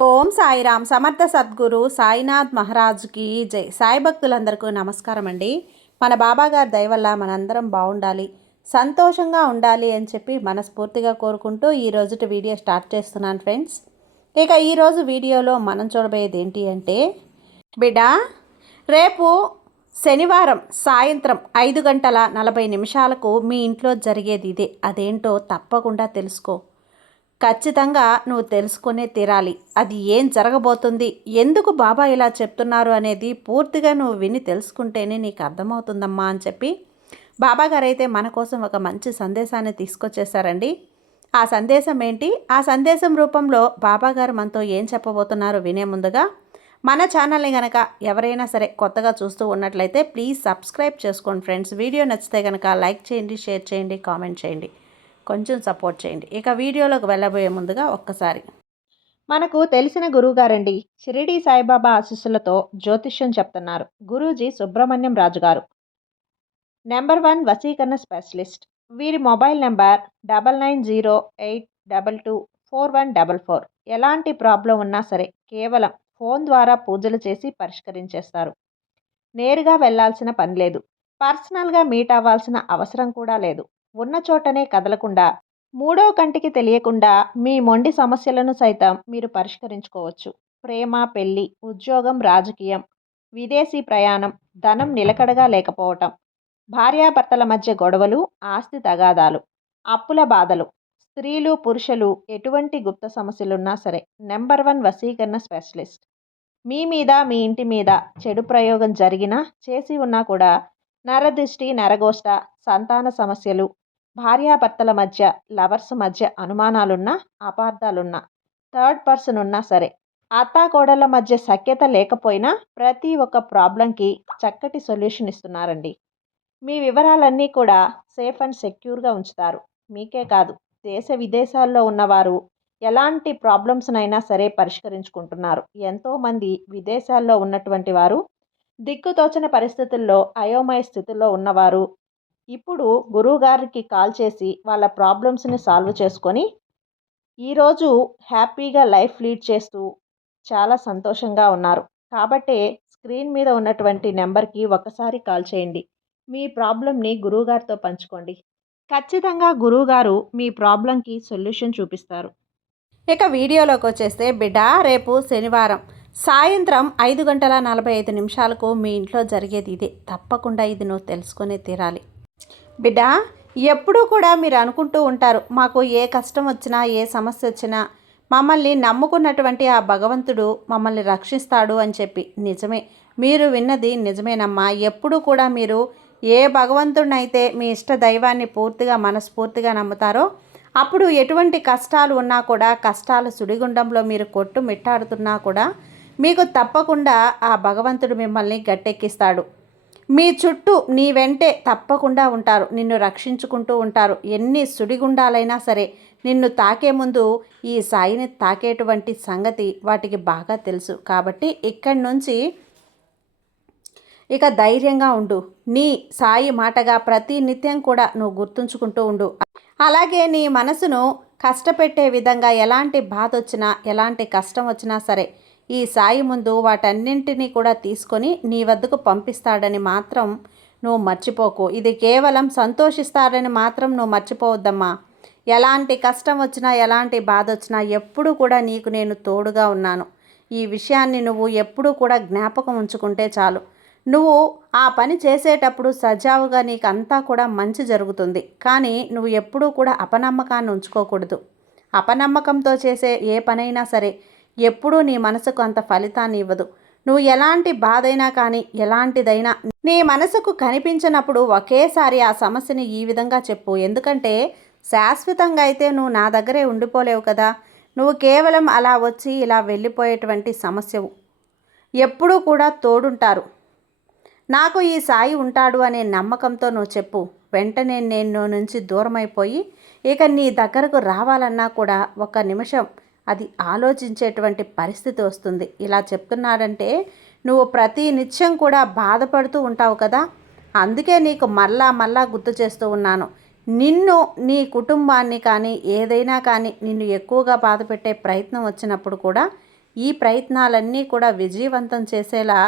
ఓం సాయిరామ్. సమర్థ సద్గురు సాయినాథ్ మహారాజ్కి జై. సాయి భక్తులందరికీ నమస్కారం అండి. మన బాబాగారి దయ వల్ల మనందరం బాగుండాలి, సంతోషంగా ఉండాలి అని చెప్పి మనస్ఫూర్తిగా కోరుకుంటూ ఈరోజుటి వీడియో స్టార్ట్ చేస్తున్నాను ఫ్రెండ్స్. ఇక ఈరోజు వీడియోలో మనం చూడబోయేది ఏంటి అంటే, బిడ్డ, రేపు శనివారం సాయంత్రం 5:40 మీ ఇంట్లో జరిగేది ఇదే. అదేంటో తప్పకుండా తెలుసుకో. ఖచ్చితంగా నువ్వు తెలుసుకునే తీరాలి. అది ఏం జరగబోతుంది, ఎందుకు బాబా ఇలా చెప్తున్నారు అనేది పూర్తిగా నువ్వు విని తెలుసుకుంటేనే నీకు అర్థమవుతుందమ్మా అని చెప్పి బాబాగారు అయితే మన కోసం ఒక మంచి సందేశాన్ని తీసుకొచ్చేసారండి. ఆ సందేశం ఏంటి, ఆ సందేశం రూపంలో బాబాగారు మనతో ఏం చెప్పబోతున్నారో వినే ముందుగా మన ఛానల్ని కనుక ఎవరైనా సరే కొత్తగా చూస్తూ ఉన్నట్లయితే ప్లీజ్ సబ్స్క్రైబ్ చేసుకోండి ఫ్రెండ్స్. వీడియో నచ్చితే కనుక లైక్ చేయండి, షేర్ చేయండి, కామెంట్ చేయండి, కొంచెం సపోర్ట్ చేయండి. ఇక వీడియోలోకి వెళ్ళబోయే ముందుగా ఒక్కసారి మనకు తెలిసిన గురువుగారండి, షిరిడి సాయిబాబా ఆశీస్సులతో జ్యోతిష్యం చెప్తున్నారు గురూజీ సుబ్రహ్మణ్యం రాజు గారు, నెంబర్ 1 వశీకరణ స్పెషలిస్ట్. వీరి మొబైల్ నెంబర్ 9908224144. ఎలాంటి ప్రాబ్లం ఉన్నా సరే కేవలం ఫోన్ ద్వారా పూజలు చేసి పరిష్కరించేస్తారు. నేరుగా వెళ్లాల్సిన పని లేదు, పర్సనల్గా మీట్ అవ్వాల్సిన అవసరం కూడా లేదు. ఉన్న చోటనే కదలకుండా, మూడో కంటికి తెలియకుండా మీ మొండి సమస్యలను సైతం మీరు పరిష్కరించుకోవచ్చు. ప్రేమ, పెళ్లి, ఉద్యోగం, రాజకీయం, విదేశీ ప్రయాణం, ధనం నిలకడగా లేకపోవటం, భార్యాభర్తల మధ్య గొడవలు, ఆస్తి తగాదాలు, అప్పుల బాధలు, స్త్రీలు పురుషులు ఎటువంటి గుప్త సమస్యలున్నా సరే నెంబర్ 1 వశీకరణ స్పెషలిస్ట్. మీ మీద, మీ ఇంటి మీద చెడు ప్రయోగం జరిగినా, చేసి ఉన్నా కూడా నరదృష్టి, నరగోష్ట, సంతాన సమస్యలు, భార్యాభర్తల మధ్య, లవర్స్ మధ్య అనుమానాలున్నా, అపార్థాలున్నా, థర్డ్ పర్సన్ ఉన్నా సరే, అత్తాకోడళ్ళ మధ్య సఖ్యత లేకపోయినా ప్రతి ఒక్క ప్రాబ్లంకి చక్కటి సొల్యూషన్ ఇస్తున్నారండి. మీ వివరాలన్నీ కూడా సేఫ్ అండ్ సెక్యూర్గా ఉంచుతారు. మీకే కాదు, దేశ విదేశాల్లో ఉన్నవారు ఎలాంటి ప్రాబ్లమ్స్నైనా సరే పరిష్కరించుకుంటున్నారు. ఎంతోమంది విదేశాల్లో ఉన్నటువంటి వారు, దిక్కుతోచని పరిస్థితుల్లో అయోమయ స్థితిలో ఉన్నవారు ఇప్పుడు గురువుగారికి కాల్ చేసి వాళ్ళ ప్రాబ్లమ్స్ని సాల్వ్ చేసుకొని ఈరోజు హ్యాపీగా లైఫ్ లీడ్ చేస్తూ చాలా సంతోషంగా ఉన్నారు. కాబట్టే స్క్రీన్ మీద ఉన్నటువంటి నెంబర్కి ఒకసారి కాల్ చేయండి. మీ ప్రాబ్లంని గురువుగారితో పంచుకోండి. ఖచ్చితంగా గురువుగారు మీ ప్రాబ్లంకి సొల్యూషన్ చూపిస్తారు. ఇక వీడియోలోకి వచ్చేస్తే, బిడ్డ, రేపు శనివారం సాయంత్రం 5:45 మీ ఇంట్లో జరిగేది ఇదే. తప్పకుండా ఇది నువ్వు తెలుసుకునే తీరాలి. బిడ్డ, ఎప్పుడూ కూడా మీరు అనుకుంటూ ఉంటారు, మాకు ఏ కష్టం వచ్చినా, ఏ సమస్య వచ్చినా మమ్మల్ని నమ్ముకున్నటువంటి ఆ భగవంతుడు మమ్మల్ని రక్షిస్తాడు అని చెప్పి. నిజమే, మీరు విన్నది నిజమేనమ్మా. ఎప్పుడూ కూడా మీరు ఏ భగవంతుడినైతే మీ ఇష్ట దైవాన్ని పూర్తిగా మనస్ఫూర్తిగా నమ్ముతారో అప్పుడు ఎటువంటి కష్టాలు ఉన్నా కూడా, కష్టాల సుడిగుండంలో మీరు కొట్టుమిట్టాడుతున్నా కూడా మీకు తప్పకుండా ఆ భగవంతుడు మిమ్మల్ని గట్టెక్కిస్తాడు. మీ చుట్టూ, నీ వెంటే తప్పకుండా ఉంటారు, నిన్ను రక్షించుకుంటూ ఉంటారు. ఎన్ని సుడిగుండాలైనా సరే నిన్ను తాకే ముందు ఈ సాయిని తాకేటువంటి సంగతి వాటికి బాగా తెలుసు. కాబట్టి ఇక్కడి నుంచి ఇక ధైర్యంగా ఉండు. నీ సాయి మాటగా ప్రతి నిత్యం కూడా నువ్వు గుర్తుంచుకుంటూ ఉండు. అలాగే నీ మనసును కష్టపెట్టే విధంగా ఎలాంటి బాధ వచ్చినా, ఎలాంటి కష్టం వచ్చినా సరే ఈ సాయి ముందు వాటన్నింటినీ కూడా తీసుకొని నీ వద్దకు పంపిస్తాడని మాత్రం నువ్వు మర్చిపోకు. ఇది కేవలం సంతోషిస్తాడని మాత్రం నువ్వు మర్చిపోవద్దమ్మా. ఎలాంటి కష్టం వచ్చినా, ఎలాంటి బాధ వచ్చినా ఎప్పుడూ కూడా నీకు నేను తోడుగా ఉన్నాను. ఈ విషయాన్ని నువ్వు ఎప్పుడూ కూడా జ్ఞాపకం ఉంచుకుంటే చాలు. నువ్వు ఆ పని చేసేటప్పుడు సజావుగా నీకు అంతా కూడా మంచి జరుగుతుంది. కానీ నువ్వు ఎప్పుడూ కూడా అపనమ్మకాన్ని ఉంచుకోకూడదు. అపనమ్మకంతో చేసే ఏ పనైనా సరే ఎప్పుడూ నీ మనసుకు అంత ఫలితాన్ని ఇవ్వదు. నువ్వు ఎలాంటి బాధైనా కానీ, ఎలాంటిదైనా నీ మనసుకు కనిపించినప్పుడు ఒకేసారి ఆ సమస్యని ఈ విధంగా చెప్పు. ఎందుకంటే శాశ్వతంగా అయితే నువ్వు నా దగ్గరే ఉండిపోలేవు కదా. నువ్వు కేవలం అలా వచ్చి ఇలా వెళ్ళిపోయేటువంటి సమస్యవు. ఎప్పుడూ కూడా తోడుంటారు. నాకు ఈ సాయి ఉంటాడు అనే నమ్మకంతో నువ్వు చెప్పు. వెంటనే నేను నుంచి దూరమైపోయి ఇక నీ దగ్గరకు రావాలన్నా కూడా ఒక నిమిషం అది ఆలోచించేటువంటి పరిస్థితి వస్తుంది. ఇలా చెప్తున్నాడంటే నువ్వు ప్రతి నిత్యం కూడా బాధపడుతూ ఉంటావు కదా. అందుకే నీకు మళ్ళా గుర్తు చేస్తూ ఉన్నాను. నిన్ను, నీ కుటుంబాన్ని కానీ, ఏదైనా కానీ నిన్ను ఎక్కువగా బాధ పెట్టే ప్రయత్నం వచ్చినప్పుడు కూడా ఈ ప్రయత్నాలన్నీ కూడా విజయవంతం చేసేలా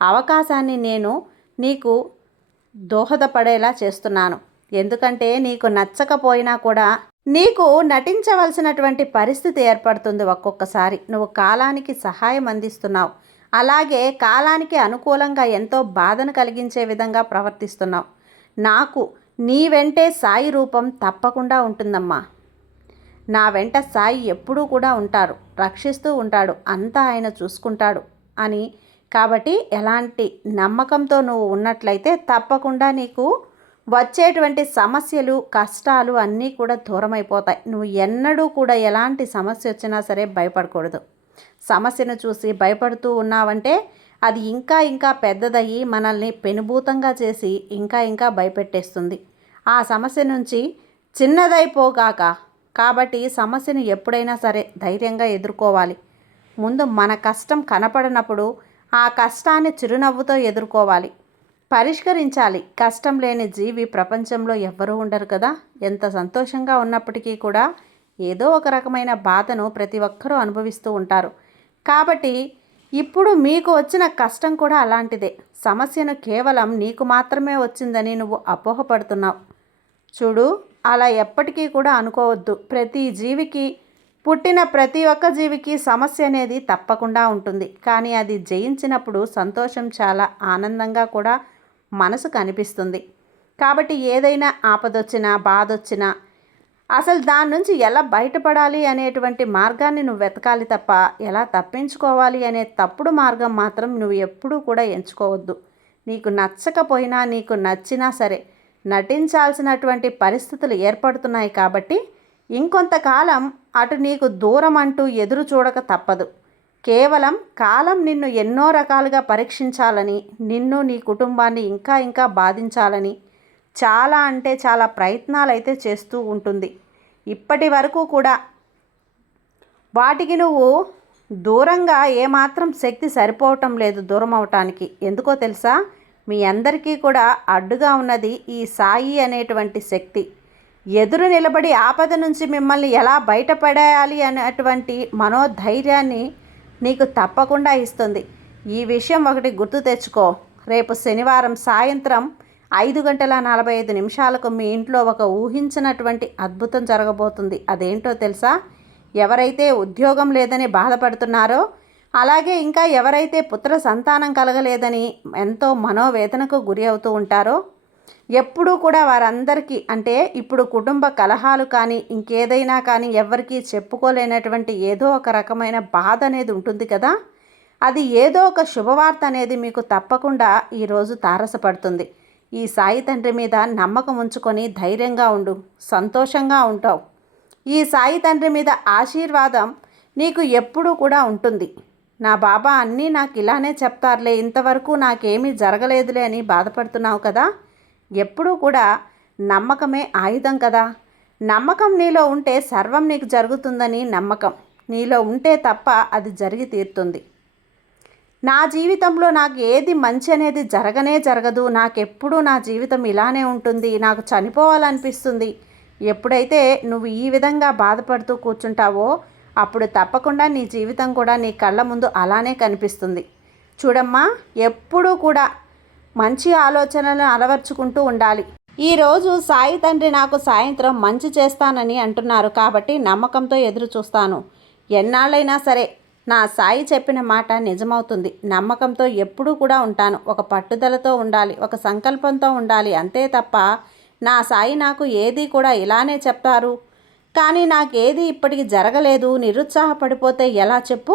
అవకాశాన్ని నేను నీకు దోహదపడేలా చేస్తున్నాను. ఎందుకంటే నీకు నచ్చకపోయినా కూడా నీకు నటించవలసినటువంటి పరిస్థితి ఏర్పడుతుంది. ఒక్కొక్కసారి నువ్వు కాలానికి సహాయం అందిస్తున్నావు, అలాగే కాలానికి అనుకూలంగా ఎంతో బాధను కలిగించే విధంగా ప్రవర్తిస్తున్నావు. నాకు నీ వెంటే సాయి రూపం తప్పకుండా ఉంటుందమ్మా. నా వెంట సాయి ఎప్పుడూ కూడా ఉంటారు, రక్షిస్తూ ఉంటాడు, అంతా ఆయన చూసుకుంటాడు అని. కాబట్టి ఎలాంటి నమ్మకంతో నువ్వు ఉన్నట్లయితే తప్పకుండా నీకు వచ్చేటువంటి సమస్యలు, కష్టాలు అన్నీ కూడా దూరమైపోతాయి. నువ్వు ఎన్నడూ కూడా ఎలాంటి సమస్య వచ్చినా సరే భయపడకూడదు. సమస్యను చూసి భయపడుతూ ఉన్నావంటే అది ఇంకా ఇంకా పెద్దదయ్యి మనల్ని పెనుభూతంగా చేసి ఇంకా ఇంకా భయపెట్టేస్తుంది. ఆ సమస్య నుంచి చిన్నదైపోగాక. కాబట్టి సమస్యను ఎప్పుడైనా సరే ధైర్యంగా ఎదుర్కోవాలి. ముందు మన కష్టం కనపడినప్పుడు ఆ కష్టాన్ని చిరునవ్వుతో ఎదుర్కోవాలి, పరిష్కరించాలి. కష్టం లేని జీవి ప్రపంచంలో ఎవ్వరూ ఉండరు కదా. ఎంత సంతోషంగా ఉన్నప్పటికీ కూడా ఏదో ఒక రకమైన బాధను ప్రతి ఒక్కరూ అనుభవిస్తూ ఉంటారు. కాబట్టి ఇప్పుడు మీకు వచ్చిన కష్టం కూడా అలాంటిదే. సమస్యను కేవలం నీకు మాత్రమే వచ్చిందని నువ్వు అపోహపడుతున్నావు. చూడు, అలా ఎప్పటికీ కూడా అనుకోవద్దు. ప్రతి జీవికి, పుట్టిన ప్రతి ఒక్క జీవికి సమస్య అనేది తప్పకుండా ఉంటుంది. కానీ అది జయించినప్పుడు సంతోషం చాలా ఆనందంగా కూడా మనసుకు అనిపిస్తుంది. కాబట్టి ఏదైనా ఆపదొచ్చినా, బాధొచ్చినా అసలు దాని నుంచి ఎలా బయటపడాలి అనేటువంటి మార్గాన్ని నువ్వు వెతకాలి తప్ప ఎలా తప్పించుకోవాలి అనే తప్పుడు మార్గం మాత్రం నువ్వు ఎప్పుడూ కూడా ఎంచుకోవద్దు. నీకు నచ్చకపోయినా, నీకు నచ్చినా సరే నటించాల్సినటువంటి పరిస్థితులు ఏర్పడుతున్నాయి. కాబట్టి ఇంకొంతకాలం అటు నీకు దూరం అంటూ ఎదురు చూడక తప్పదు. కేవలం కాలం నిన్ను ఎన్నో రకాలుగా పరీక్షించాలని, నిన్ను, నీ కుటుంబాన్ని ఇంకా ఇంకా బాధించాలని చాలా అంటే చాలా ప్రయత్నాలు అయితే చేస్తూ ఉంటుంది. ఇప్పటి వరకు కూడా వాటికి నువ్వు దూరంగా ఏమాత్రం శక్తి సరిపోవటం లేదు దూరం అవటానికి. ఎందుకో తెలుసా? మీ అందరికీ కూడా అడ్డుగా ఉన్నది ఈ సాయి అనేటువంటి శక్తి. ఎదురు నిలబడి ఆపద నుంచి మిమ్మల్ని ఎలా బయటపడేయాలి అనేటువంటి మనోధైర్యాన్ని నీకు తప్పకుండా ఇస్తుంది. ఈ విషయం ఒకటి గుర్తు తెచ్చుకో. రేపు శనివారం సాయంత్రం 5:45 మీ ఇంట్లో ఒక ఊహించినటువంటి అద్భుతం జరగబోతుంది. అదేంటో తెలుసా? ఎవరైతే ఉద్యోగం లేదని బాధపడుతున్నారో, అలాగే ఇంకా ఎవరైతే పుత్ర సంతానం కలగలేదని ఎంతో మనోవేదనకు గురి అవుతూ ఉంటారో, ఎప్పుడూ కూడా వారందరికీ, అంటే ఇప్పుడు కుటుంబ కలహాలు కానీ ఇంకేదైనా కానీ ఎవరికీ చెప్పుకోలేనటువంటి ఏదో ఒక రకమైన బాధ అనేది ఉంటుంది కదా. అది ఏదో ఒక శుభవార్త అనేది మీకు తప్పకుండా ఈరోజు తారసపడుతుంది. ఈ సాయి తండ్రి మీద నమ్మకం ఉంచుకొని ధైర్యంగా ఉండు, సంతోషంగా ఉంటావు. ఈ సాయి తండ్రి మీద ఆశీర్వాదం నీకు ఎప్పుడూ కూడా ఉంటుంది. నా బాబా అన్నీ నాకు ఇలానే చెప్తారులే, ఇంతవరకు నాకేమీ జరగలేదులే అని బాధపడుతున్నావు కదా. ఎప్పుడూ కూడా నమ్మకమే ఆయుధం కదా. నమ్మకం నీలో ఉంటే సర్వం నీకు జరుగుతుందని నమ్మకం నీలో ఉంటే తప్ప అది జరిగి తీరుతుంది. నా జీవితంలో నాకు ఏది మంచి అనేది జరగదు, నాకెప్పుడూ నా జీవితం ఇలానే ఉంటుంది, నాకు చనిపోవాలనిపిస్తుంది. ఎప్పుడైతే నువ్వు ఈ విధంగా బాధపడుతూ కూర్చుంటావో అప్పుడు తప్పకుండా నీ జీవితం కూడా నీ కళ్ళ ముందు అలానే కనిపిస్తుంది. చూడమ్మా, ఎప్పుడూ కూడా మంచి ఆలోచనలను అలవర్చుకుంటూ ఉండాలి. ఈరోజు సాయి తండ్రి నాకు సాయంత్రం మంచి చేస్తానని అంటున్నారు. కాబట్టి నమ్మకంతో ఎదురు చూస్తాను. ఎన్నాళ్ళైనా సరే నా సాయి చెప్పిన మాట నిజమవుతుంది. నమ్మకంతో ఎప్పుడూ కూడా ఉంటాను. ఒక పట్టుదలతో ఉండాలి, ఒక సంకల్పంతో ఉండాలి, అంతే తప్ప నా సాయి నాకు ఏది కూడా ఇలానే చెప్తారు కానీ నాకేది ఇప్పటికి జరగలేదు, నిరుత్సాహపడిపోతే ఎలా చెప్పు?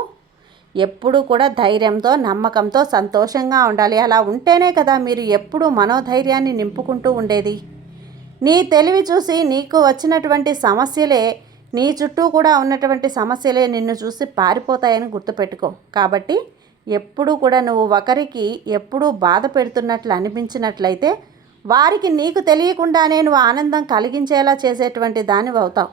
ఎప్పుడూ కూడా ధైర్యంతో, నమ్మకంతో, సంతోషంగా ఉండాలి. అలా ఉంటేనే కదా మీరు ఎప్పుడూ మనోధైర్యాన్ని నింపుకుంటూ ఉండేది. నీ తెలివి చూసి నీకు వచ్చినటువంటి సమస్యలే, నీ చుట్టూ కూడా ఉన్నటువంటి సమస్యలే నిన్ను చూసి పారిపోతాయని గుర్తుపెట్టుకో. కాబట్టి ఎప్పుడూ కూడా నువ్వు ఒకరికి ఎప్పుడూ బాధ పెడుతున్నట్లు అనిపించినట్లయితే వారికి నీకు తెలియకుండానే నువ్వు ఆనందం కలిగించేలా చేసేటువంటి దానివి అవుతావు.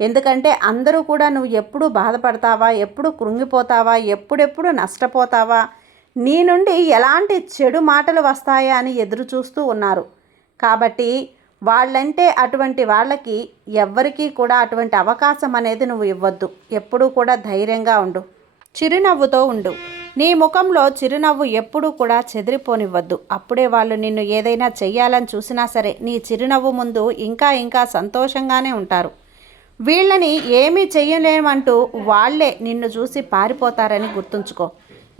ఎందుకంటే అందరూ కూడా నువ్వు ఎప్పుడు బాధపడతావా, ఎప్పుడు కృంగిపోతావా, ఎప్పుడెప్పుడు నష్టపోతావా, నీ నుండి ఎలాంటి చెడు మాటలు వస్తాయా అని ఎదురు చూస్తూ ఉన్నారు. కాబట్టి వాళ్ళంటే అటువంటి వాళ్ళకి ఎవ్వరికీ కూడా అటువంటి అవకాశం అనేది నువ్వు ఇవ్వద్దు. ఎప్పుడూ కూడా ధైర్యంగా ఉండు. చిరునవ్వుతో ఉండు. నీ ముఖంలో చిరునవ్వు ఎప్పుడూ కూడా చెదిరిపోనివ్వద్దు. అప్పుడే వాళ్ళు నిన్ను ఏదైనా చెయ్యాలని చూసినా సరే నీ చిరునవ్వు ముందు ఇంకా ఇంకా సంతోషంగానే ఉంటారు. వీళ్ళని ఏమీ చెయ్యలేమంటూ వాళ్ళే నిన్ను చూసి పారిపోతారని గుర్తుంచుకో.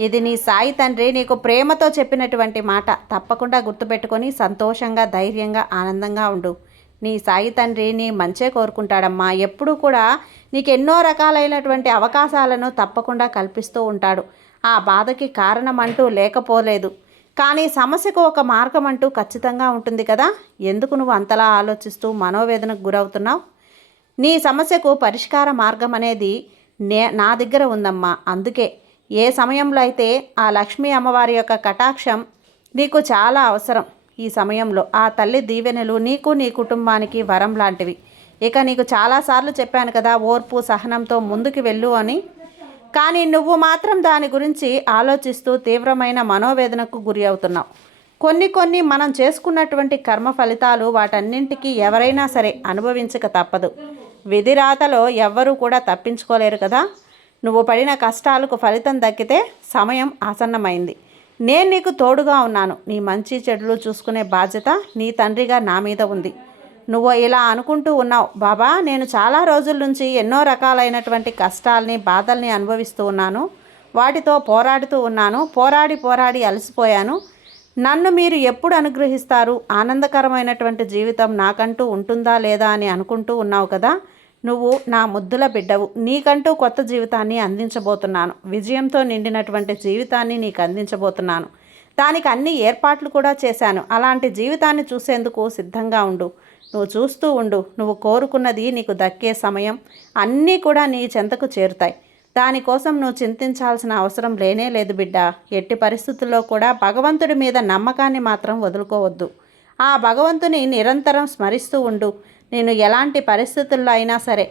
ఇది నీ సాయి తండ్రి నీకు ప్రేమతో చెప్పినటువంటి మాట. తప్పకుండా గుర్తుపెట్టుకొని సంతోషంగా, ధైర్యంగా, ఆనందంగా ఉండు. నీ సాయి తండ్రి నీ మంచే కోరుకుంటాడమ్మా. ఎప్పుడూ కూడా నీకు ఎన్నో రకాలైనటువంటి అవకాశాలను తప్పకుండా కల్పిస్తూ ఉంటాడు. ఆ బాధకి కారణం అంటూ లేకపోలేదు, కానీ సమస్యకు ఒక మార్గం అంటూ ఖచ్చితంగా ఉంటుంది కదా. ఎందుకు నువ్వు అంతలా ఆలోచిస్తూ మనోవేదనకు గురవుతున్నావు? నీ సమస్యకు పరిష్కార మార్గం అనేది నా దగ్గర ఉందమ్మా. అందుకే ఏ సమయంలో అయితే ఆ లక్ష్మీ అమ్మవారి యొక్క కటాక్షం నీకు చాలా అవసరం, ఈ సమయంలో ఆ తల్లి దీవెనలు నీకు నీ కుటుంబానికి వరం లాంటివి. ఇక నీకు చాలాసార్లు చెప్పాను కదా, ఓర్పు సహనంతో ముందుకు వెళ్ళు అని. కానీ నువ్వు మాత్రం దాని గురించి ఆలోచిస్తూ తీవ్రమైన మనోవేదనకు గురి అవుతున్నావు. కొన్ని మనం చేసుకున్నటువంటి కర్మ ఫలితాలు వాటన్నింటికీ ఎవరైనా సరే అనుభవించక తప్పదు. విధిరాతలో ఎవ్వరూ కూడా తప్పించుకోలేరు కదా. నువ్వు పడిన కష్టాలకు ఫలితం దక్కితే సమయం ఆసన్నమైంది. నేను నీకు తోడుగా ఉన్నాను. నీ మంచి చెడులు చూసుకునే బాధ్యత నీ తండ్రిగా నా మీద ఉంది. నువ్వు ఇలా అనుకుంటూ ఉన్నావు, బాబా నేను చాలా రోజుల నుంచి ఎన్నో రకాలైనటువంటి కష్టాలని, బాధల్ని అనుభవిస్తూ ఉన్నాను. వాటితో పోరాడుతూ ఉన్నాను. పోరాడి అలసిపోయాను. నన్ను మీరు ఎప్పుడు అనుగ్రహిస్తారు? ఆనందకరమైనటువంటి జీవితం నాకంటూ ఉంటుందా లేదా అని అనుకుంటూ ఉన్నావు కదా. నువ్వు నా ముద్దుల బిడ్డవు. నీకంటూ కొత్త జీవితాన్ని అందించబోతున్నాను. విజయంతో నిండినటువంటి జీవితాన్ని నీకు అందించబోతున్నాను. దానికి అన్ని ఏర్పాట్లు కూడా చేశాను. అలాంటి జీవితాన్ని చూసేందుకు సిద్ధంగా ఉండు. నువ్వు చూస్తూ ఉండు. నువ్వు కోరుకున్నది నీకు దక్కే సమయం అన్నీ కూడా నీ చెంతకు చేరుతాయి. దానికోసం నువ్వు చింతించాల్సిన అవసరం లేనే లేదు బిడ్డ. ఎట్టి పరిస్థితుల్లో కూడా భగవంతుడి మీద నమ్మకాన్ని మాత్రం వదులుకోవద్దు. ఆ భగవంతుని నిరంతరం స్మరిస్తూ ఉండు. నేను ఎలాంటి పరిస్థితుల్లో అయినా సరే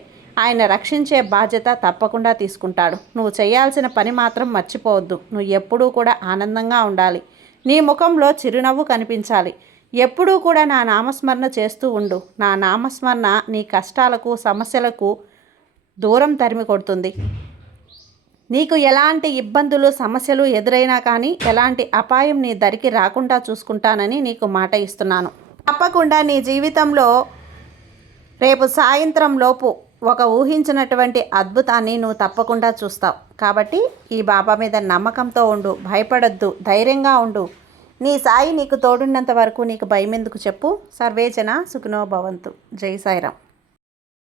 ఆయన రక్షించే బాధ్యత తప్పకుండా తీసుకుంటాడు. నువ్వు చేయాల్సిన పని మాత్రం మర్చిపోవద్దు. నువ్వు ఎప్పుడూ కూడా ఆనందంగా ఉండాలి. నీ ముఖంలో చిరునవ్వు కనిపించాలి. ఎప్పుడూ కూడా నా నామస్మరణ చేస్తూ ఉండు. నా నామస్మరణ నీ కష్టాలకు, సమస్యలకు దూరం తరిమి కొడుతుంది. నీకు ఎలాంటి ఇబ్బందులు, సమస్యలు ఎదురైనా కానీ ఎలాంటి అపాయం నీ దరికి రాకుండా చూసుకుంటానని నీకు మాట ఇస్తున్నాను. తప్పకుండా నీ జీవితంలో రేపు సాయంత్రం లోపు ఒక ఊహించినటువంటి అద్భుతాన్ని నువ్వు తప్పకుండా చూస్తావు. కాబట్టి ఈ బాబా మీద నమ్మకంతో ఉండు. భయపడొద్దు, ధైర్యంగా ఉండు. నీ సాయి నీకు తోడున్నంత వరకు నీకు భయం ఎందుకు చెప్పు. సర్వేజన సుఖినో భవంతు. జై సాయిరాం.